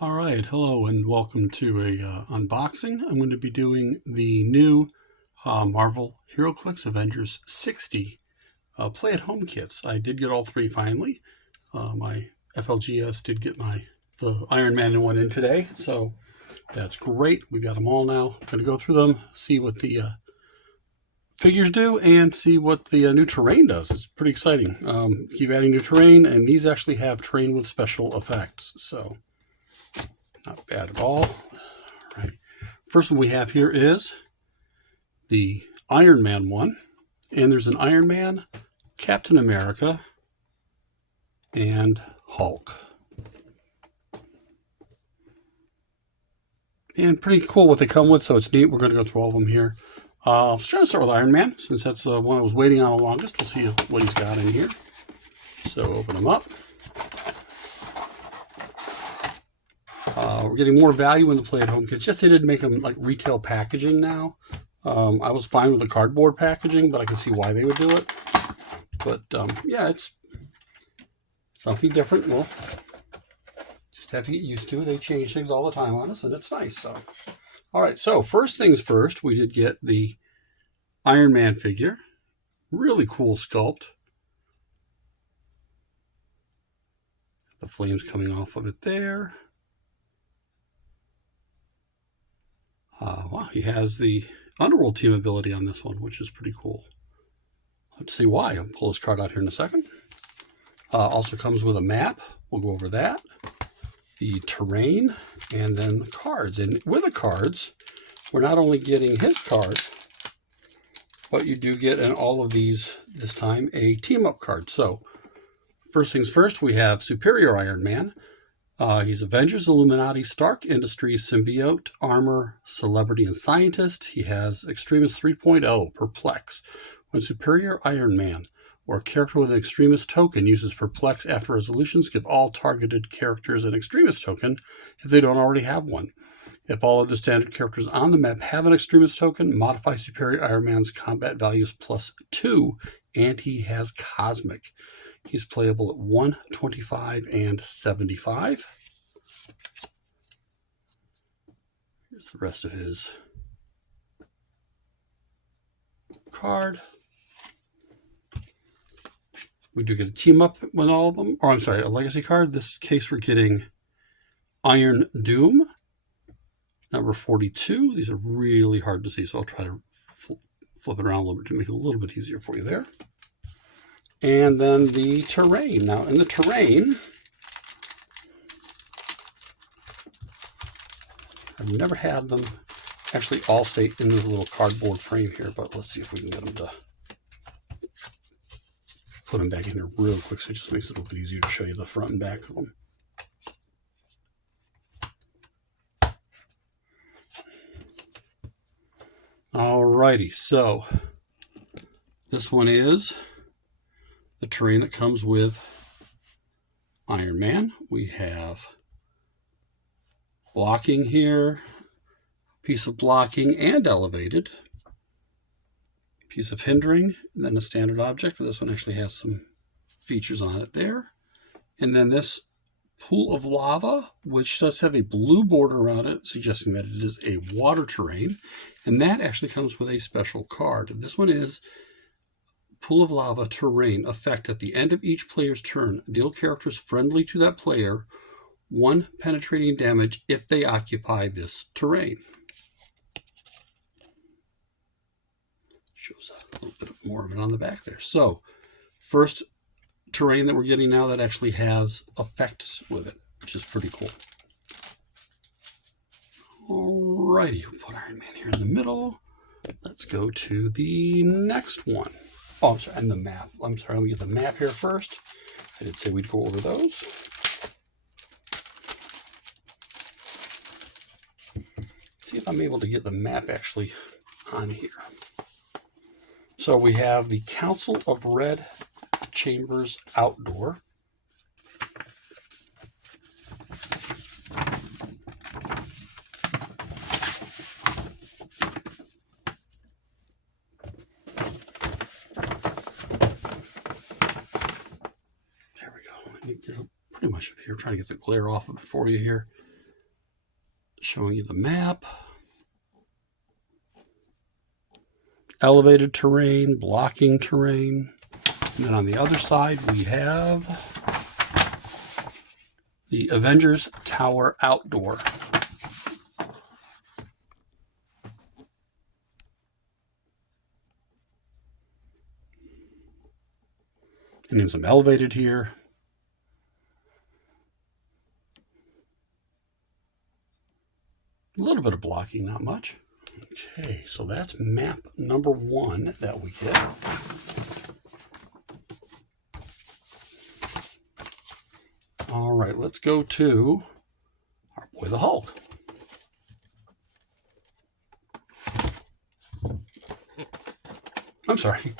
All right, hello and welcome to a unboxing. I'm going to be doing the new Marvel HeroClix Avengers 60 play-at-home kits. I did get all three finally. My FLGS did get the Iron Man one in today, so that's great. We got them all now. I'm going to go through them, see what the figures do, and see what the new terrain does. It's pretty exciting. Keep adding new terrain, and these actually have terrain with special effects, so not bad at all. All right. First one we have here is the Iron Man one. And there's an Iron Man, Captain America, and Hulk. And pretty cool what they come with, so it's neat. We're going to go through all of them here. I was trying to start with Iron Man, since that's the one I was waiting on the longest. We'll see what he's got in here. So open them up. We're getting more value in the play-at-home kits. Just they didn't make them like retail packaging now. I was fine with the cardboard packaging, but I can see why they would do it. But yeah, it's something different. We'll just have to get used to it. They change things all the time on us, and it's nice. So, all right. So first things first, we did get the Iron Man figure. Really cool sculpt. The flames coming off of it there. Wow, he has the Underworld team ability on this one, which is pretty cool. Let's see why. I'll pull his card out here in a second. Also comes with a map. We'll go over that. The terrain, and then the cards. And with the cards, we're not only getting his cards, but you do get in all of these, this time, a team-up card. So, first things first, we have Superior Iron Man. He's Avengers, Illuminati, Stark Industries, Symbiote, Armor, Celebrity, and Scientist. He has Extremis 3.0, Perplex. When Superior Iron Man or a character with an Extremis token uses Perplex after resolutions, give all targeted characters an Extremis token if they don't already have one. If all of the standard characters on the map have an Extremis token, modify Superior Iron Man's combat values +2, and he has Cosmic. He's playable at 1, 25, and 75. Here's the rest of his card. We do get a team up with all of them. Or I'm sorry, a legacy card. This case we're getting Iron Doom, number 42. These are really hard to see, so I'll try to flip it around a little bit to make it a little bit easier for you there. And then the terrain. Now, in the terrain, I've never had them actually all stay in this little cardboard frame here, but let's see if we can get them to put them back in here real quick, so it just makes it a little bit easier to show you the front and back of them. Alrighty, so this one is the terrain that comes with Iron Man. We have blocking here, piece of blocking and elevated, piece of hindering, and then a standard object. This one actually has some features on it there. And then this pool of lava, which does have a blue border around it, suggesting that it is a water terrain. And that actually comes with a special card. This one is Pool of Lava terrain effect. At the end of each player's turn, deal characters friendly to that player 1 penetrating damage if they occupy this terrain. Shows a little bit more of it on the back there. So, first terrain that we're getting now that actually has effects with it, which is pretty cool. Alrighty, we'll put Iron Man here in the middle. Let's go to the next one. Oh, I'm sorry, and the map. I'm sorry, let me get the map here first. I did say we'd go over those. See if I'm able to get the map actually on here. So we have the Council of Red Chambers Outdoor. Pretty much here. Trying to get the glare off of it for you here. showing you the map. Elevated terrain, blocking terrain. And then on the other side, we have the Avengers Tower Outdoor. And then some elevated here. A little bit of blocking, not much. Okay, so that's map number 1 that we get. All right, let's go to our boy the Hulk. I'm sorry,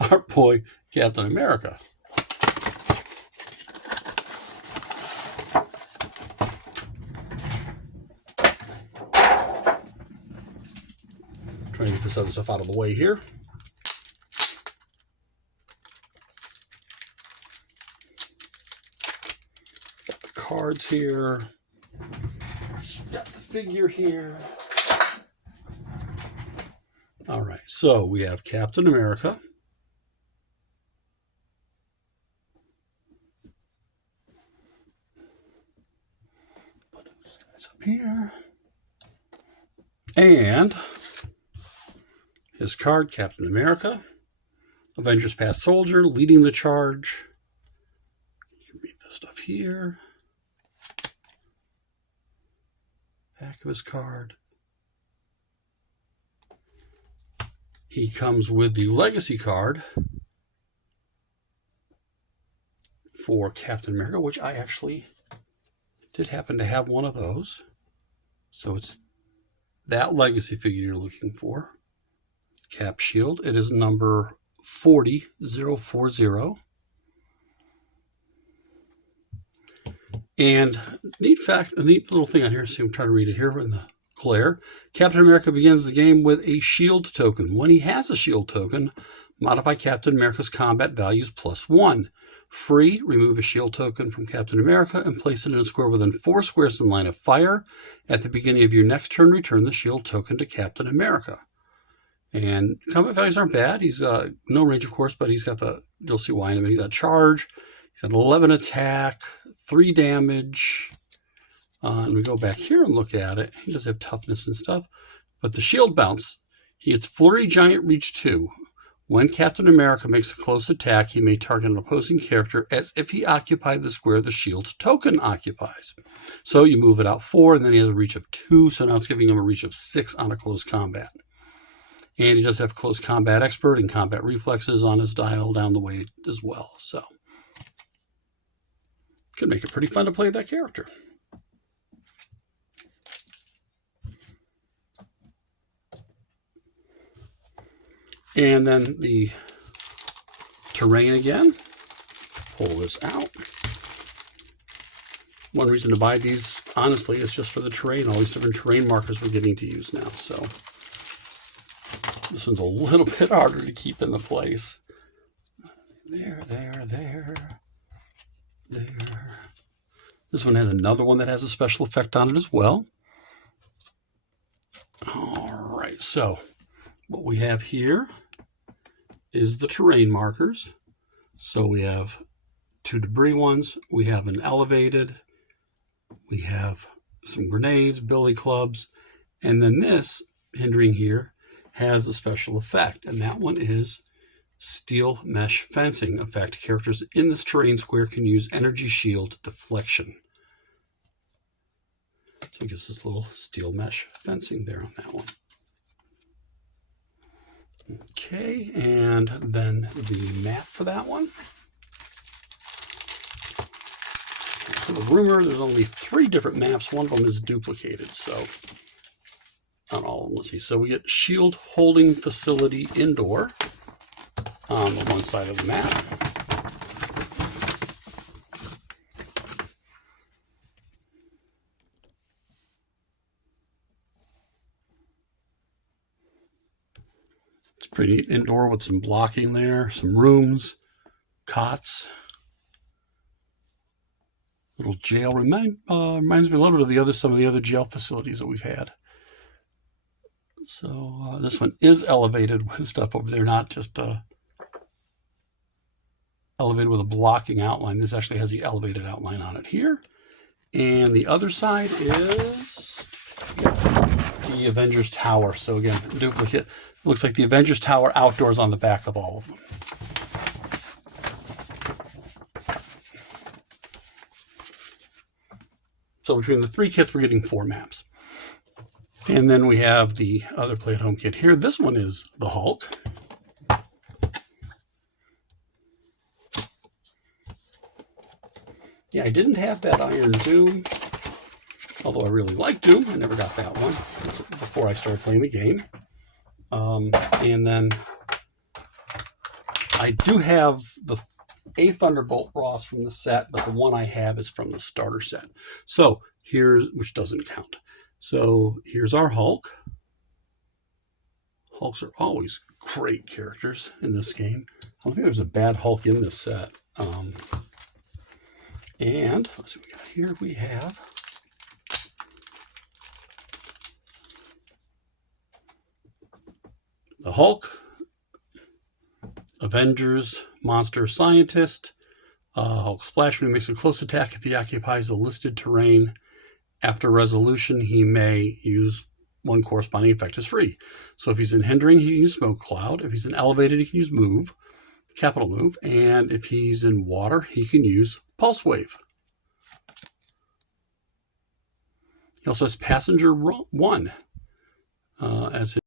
our boy Captain America. Trying to get this other stuff out of the way here. Got the cards here. Got the figure here. All right, so we have Captain America. Put those guys up here. And his card, Captain America, Avengers Past Soldier, leading the charge. You can read this stuff here. Back of his card. He comes with the Legacy card for Captain America, which I actually did happen to have one of those. So it's that Legacy figure you're looking for. Cap Shield. It is number 40040. And a neat little thing on here. See, I'm trying to read it here in the glare. Captain America begins the game with a shield token. When he has a shield token, modify Captain America's combat values +1. Free, remove a shield token from Captain America and place it in a square within 4 squares in line of fire. At the beginning of your next turn, return the shield token to Captain America. And combat values aren't bad. He's no range, of course, but he's got you'll see why in a minute. He's got charge. He's got 11 attack, 3 damage. And we go back here and look at it. He does have toughness and stuff. But the shield bounce, he gets Flurry Giant Reach 2. When Captain America makes a close attack, he may target an opposing character as if he occupied the square the shield token occupies. So you move it out 4, and then he has a reach of 2. So now it's giving him a reach of 6 on a close combat. And he does have Close Combat Expert and Combat Reflexes on his dial down the way as well. So could make it pretty fun to play that character. And then the terrain again. Pull this out. One reason to buy these, honestly, is just for the terrain. All these different terrain markers we're getting to use now. So this one's a little bit harder to keep in the place. There. This one has another one that has a special effect on it as well. All right, so what we have here is the terrain markers. So we have 2 debris ones. We have an elevated. We have some grenades, billy clubs. And then this, hindering here, has a special effect, and that one is Steel Mesh Fencing effect. Characters in this terrain square can use Energy Shield Deflection. So it gives this little Steel Mesh Fencing there on that one. Okay, and then the map for that one. For the rumor, there's only 3 different maps. One of them is duplicated, so not all of them. Let's see. So we get Shield Holding Facility Indoor on the one side of the map. It's pretty neat indoor with some blocking there, some rooms, cots. Little jail reminds me a little bit of some of the other jail facilities that we've had. So this one is elevated with stuff over there, not just elevated with a blocking outline. This actually has the elevated outline on it here. And the other side is the Avengers Tower. So again, duplicate. Looks like the Avengers Tower outdoors on the back of all of them. So between the 3 kits, we're getting 4 maps. And then we have the other Play at Home kit here. This one is the Hulk. Yeah, I didn't have that Iron Doom, although I really like Doom. I never got that one before I started playing the game. And then I do have a Thunderbolt Ross from the set, but the one I have is from the starter set. So which doesn't count. So here's our Hulk. Hulks are always great characters in this game. I don't think there's a bad Hulk in this set. And let's see what we got here. We have the Hulk, Avengers, Monster Scientist, Hulk Splash. When he makes a close attack, if he occupies the listed terrain after resolution, he may use one corresponding effect as free. So if he's in hindering, he can use Smoke Cloud. If he's in elevated, he can use Move, Capital Move. And if he's in water, he can use Pulse Wave. He also has Passenger 1 as his.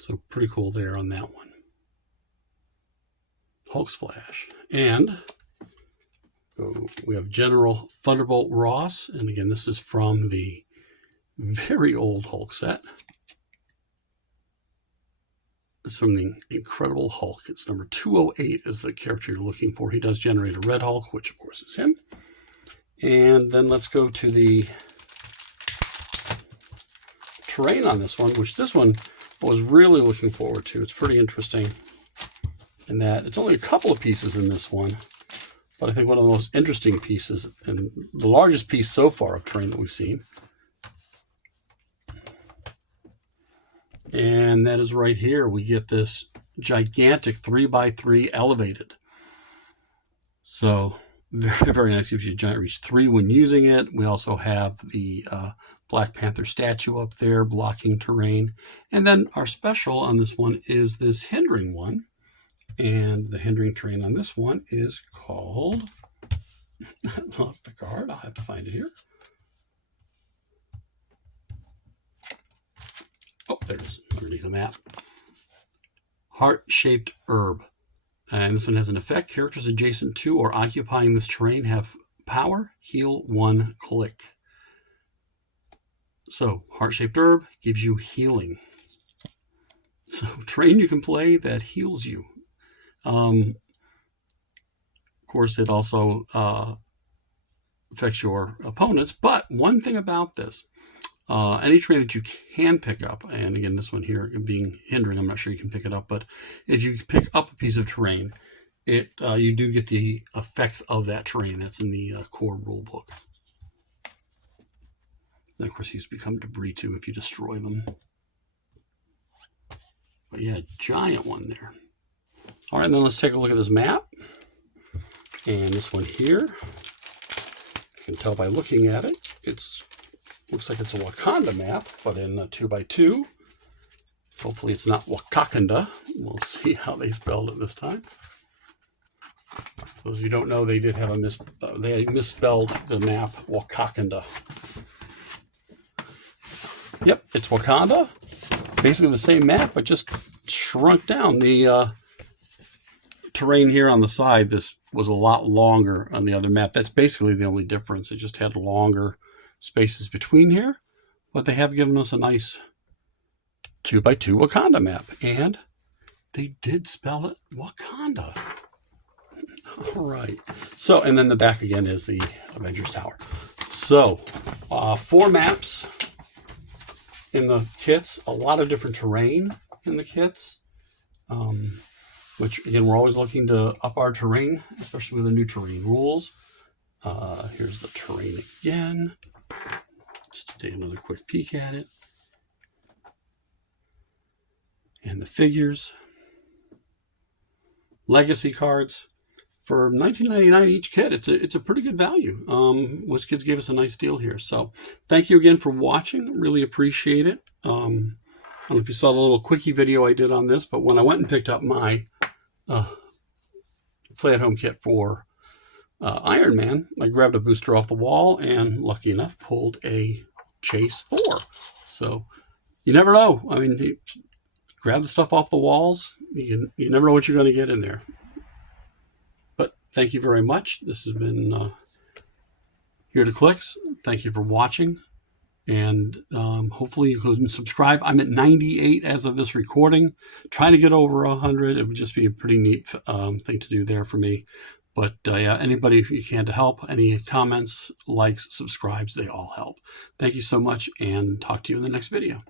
So pretty cool there on that one. Hulk Splash. And we have General Thunderbolt Ross. And again, this is from the very old Hulk set. It's from the Incredible Hulk. It's number 208 is the character you're looking for. He does generate a Red Hulk, which of course is him. And then let's go to the terrain on this one, which this one I was really looking forward to. It's pretty interesting in that it's only a couple of pieces in this one, but I think one of the most interesting pieces and the largest piece so far of terrain that we've seen. And that is right here. We get this gigantic 3x3 elevated. So very, very nice. Gives you a giant reach 3 when using it. We also have the Black Panther statue up there blocking terrain. And then our special on this one is this hindering one. And the hindering terrain on this one is called, I lost the card. I'll have to find it here. Oh, there it is, underneath the map. Heart-shaped herb. And this one has an effect. Characters adjacent to or occupying this terrain have power, heal 1 click. So, heart-shaped herb gives you healing. So, terrain you can play that heals you. Of course, it also affects your opponents. But one thing about this, any terrain that you can pick up, and again, this one here being hindering, I'm not sure you can pick it up, but if you pick up a piece of terrain, you do get the effects of that terrain. That's in the core rule book. And of course, these become debris too if you destroy them. But yeah, giant one there. All right, and then let's take a look at this map. And this one here, you can tell by looking at it, looks like it's a Wakanda map, but in a 2x2. Hopefully it's not Wakakanda. We'll see how they spelled it this time. For those of you who don't know, they did have they misspelled the map Wakakanda. Yep, it's Wakanda. Basically the same map, but just shrunk down. The terrain here on the side, this was a lot longer on the other map. That's basically the only difference. It just had longer spaces between here, but they have given us a nice 2x2 Wakanda map, and they did spell it Wakanda. All right. So, and then the back again is the Avengers Tower. So, 4 maps in the kits, a lot of different terrain in the kits. which again, we're always looking to up our terrain, especially with the new terrain rules. Here's the terrain again, just to take another quick peek at it. And the figures, legacy cards for $19.99 each kit. It's a pretty good value. WizKids gave us a nice deal here. So thank you again for watching. Really appreciate it. I don't know if you saw the little quickie video I did on this, but when I went and picked up my play-at-home kit for Iron Man, I grabbed a booster off the wall and, lucky enough, pulled a Chase 4. So you never know. I mean, grab the stuff off the walls. You never know what you're going to get in there. But thank you very much. This has been HeroClix. Thank you for watching. And hopefully you can subscribe. I'm at 98 as of this recording. Trying to get over 100. It would just be a pretty neat thing to do there for me. But yeah, anybody you can to help, any comments, likes, subscribes, they all help. Thank you so much, and talk to you in the next video.